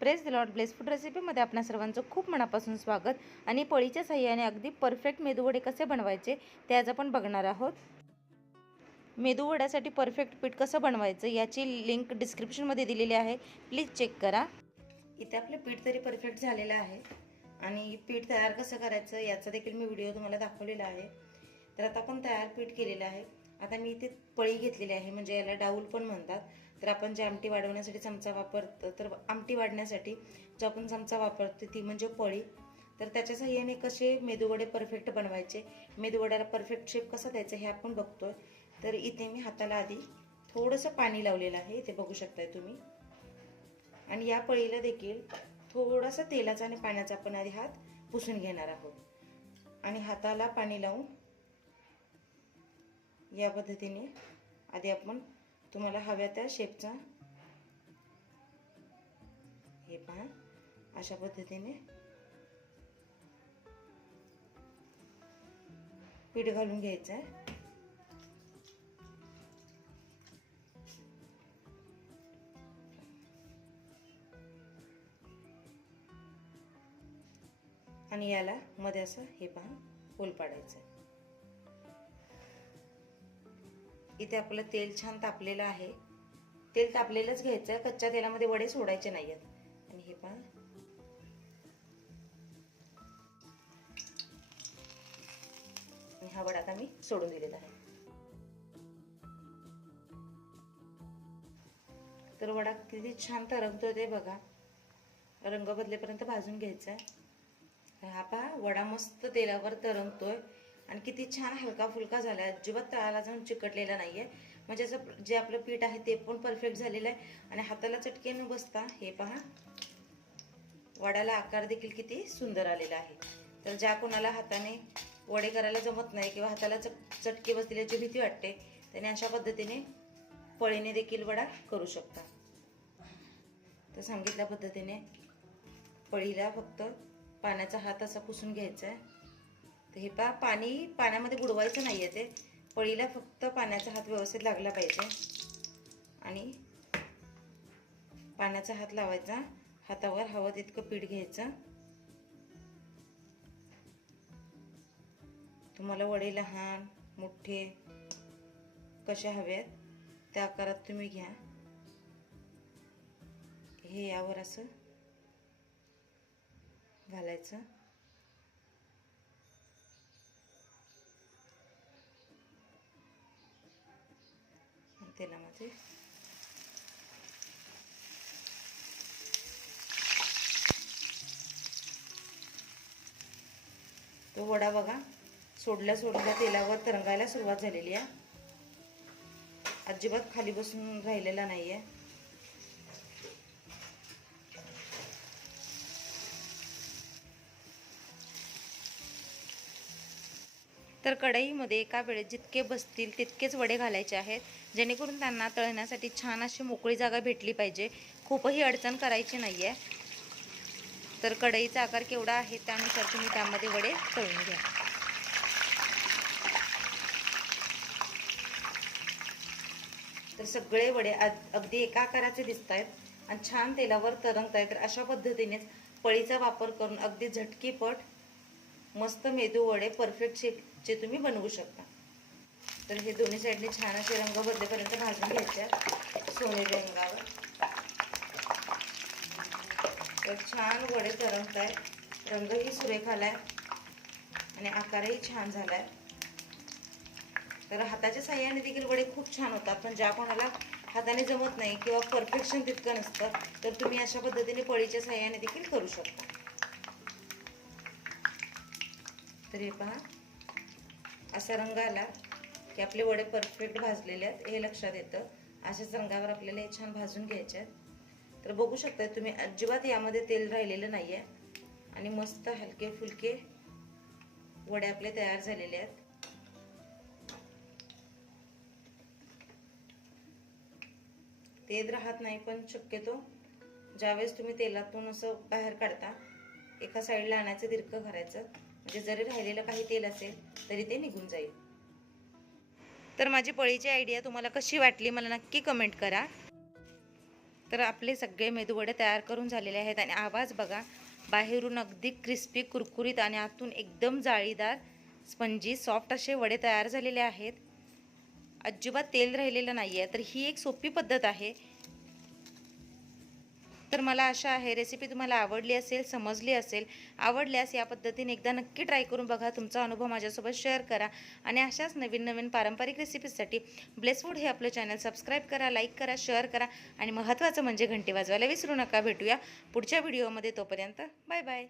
Praise the lord bless food रेसिपीमध्ये आपणा सर्वांचं खूप मनापासून स्वागत. आणि पळीच्या साह्याने अगदी परफेक्ट मेदूवडे कसे बनवायचे ते आज आपण बघणार आहोत. मेदूवड्यासाठी परफेक्ट पीठ कसं बनवायचं याची लिंक डिस्क्रिप्शनमध्ये दिलेली आहे. प्लीज चेक करा. इथे आपलं पीठ तरी परफेक्ट झालेलं आहे. आणि पीठ तयार कसं करायचं याचा देखील मी व्हिडिओ तुम्हाला दाखवलेला आहे. तर आता आपण तयार पीठ केलेलं आहे. आता मी इथे पळी घेतलेली आहे म्हणजे याला डाऊल पण म्हणतात. तर आपण जे आमटी वाढवण्यासाठी चमचा वापरतो तर आमटी वाढण्यासाठी जो आपण चमचा वापरतो ती म्हणजे पळी. तर त्याच्या सहाय्याने कसे मेदूवडे परफेक्ट बनवायचे? मेदूवड्याला परफेक्ट शेप कसा द्यायचा हे आपण बघतोय. तर इथे मी हाताला आधी थोडंसं पाणी लावलेलं आहे इथे बघू शकताय तुम्ही. आणि या पळीला देखील थोडासा तेलाचा आणि पाण्याचा आपण आधी हात पुसून घेणार आहोत. आणि हाताला पाणी लावून या पद्धतीने आधी आपण तुम्हाला हव्या त्या शेपचा हे पहा अशा पद्धतीने. पीठ घालून घ्यायचं आहे आणि याला मध्ये असं हे पहा होल पाडायचं इथे आपलं तेल छान तापलेलं आहे. तेल तापलेलंच घ्यायचं आहे कच्च्या तेलामध्ये वडे सोडायचे नाही आहेत. आणि हे पहा. आणि हा वडा आता मी सोडून दिलेला आहे. तर वडा किती छान तरंगतो ते बघा. रंग बदलेपर्यंत भाजून घ्यायचा आहे हा पहा वडा मस्त तेलावर तरंगतोय. आणि किती छान हलका फुलका झाला आहे अजिबात तळाला जाऊन चिकटलेला नाही आहे म्हणजे असं जे आपलं पीठ आहे ते पण परफेक्ट झालेलं आहे. आणि हाताला चटके न बसता हे पहा. वड्याला आकार देखील किती सुंदर आलेला आहे. तर ज्या कोणाला हाताने वडे करायला जमत नाही किंवा हाताला चट चटके बसल्याची भीती वाटते त्याने अशा पद्धतीने पळीने देखील वडा करू शकता. तर सांगितल्या पद्धतीने पळीला फक्त पाण्याचा हात असा पुसून घ्यायचा आहे. तर हे पा पाणी पाण्यामध्ये बुडवायचं नाही आहे ते. पळीला फक्त पाण्याचा हात व्यवस्थित लागला पाहिजे. आणि पाण्याचा हात लावायचा. हातावर हवं तितकं पीठ घ्यायचं. तुम्हाला वडे लहान मोठे कशा हवेत त्या आकारात तुम्ही घ्या. हे यावर असं घालायचं. तेलामध्ये. तो वडा बघा सोडल्या सोडल्या तेलावर तरंगायला सुरुवात झालेली आहे. अजिबात खाली बसून राहिलेला नाही आहे तर कढईमध्ये एका वेळेत जितके बसतील तितकेच वडे घालायचे आहेत जेणेकरून त्यांना तळण्यासाठी छान अशी मोकळी जागा भेटली पाहिजे. खूपही अडचण करायची नाही आहे तर कढईचा आकार केवढा आहे त्यानुसार तुम्ही त्यामध्ये वडे तळून घ्या. तर सगळे वडे अगदी एका आकाराचे दिसत आहेत आणि छान तेलावर तरंगत आहेत तर अशा पद्धतीनेच पळीचा वापर करून अगदी झटकीपट मस्त मेदू वडे परफेक्ट शेपचे तुम्ही बनवू शकता. तर हे दोन्ही साईडने छान असे रंग बदलेपर्यंत भाजून घ्यायचे सोनेरी रंगावर तर छान वडे तरंगत आहेत रंगही सुरेख आहे आणि आकारही छान झाला आहे तर हाताच्या साह्याने देखील वडे खूप छान होतात पण ज्या कोणाला हाताने जमत नाही किंवा परफेक्शन तितकं नसतं तर तुम्ही अशा पद्धतीने पळीच्या साह्याने देखील करू शकता. तर हे पहा. असा रंग आला की आपले वडे परफेक्ट भाजलेले आहेत हे लक्षात येतं. अशाच रंगावर आपल्याला हे छान भाजून घ्यायचे आहेत. तर बघू शकता तुम्ही अजिबात यामध्ये तेल राहिलेलं नाही आहे आणि मस्त हलके फुलके वडे आपले तयार झालेले आहेत. तेल राहत नाही पण शक्यतो ज्यावेळेस तुम्ही तेलातून असं बाहेर काढता एका साईडला आणायचं दीर्घ करायचं. म्हणजे जरी राहिलेलं काही तेल असेल तरी ते निघून जाईल. तर माझी पळीची आयडिया तुम्हाला कशी वाटली मला नक्की कमेंट करा. तर आपले सगळे मेदूवडे तयार करून झालेले आहेत आणि आवाज बघा बाहेरून अगदी क्रिस्पी कुरकुरीत आणि आतून एकदम जाळीदार स्पंजी सॉफ्ट असे वडे तयार झालेले आहेत. अजिबात तेल राहिलेलं नाही आहे तर ही एक सोपी पद्धत आहे. तर मला आशा आहे रेसिपी तुम्हाला आवडली असेल समजली असेल आवडल्यास या पद्धतीने एकदा नक्की ट्राय करून बघा. तुमचा अनुभव माझ्यासोबत शेअर करा. आणि अशाच नवीन नवीन पारंपरिक रेसिपीजसाठी ब्लेसफूड हे आपलं चॅनल सबस्क्राईब करा लाईक करा शेअर करा. आणि महत्त्वाचं म्हणजे घंटी वाजवायला विसरू नका. भेटूया पुढच्या व्हिडिओमध्ये तोपर्यंत बाय बाय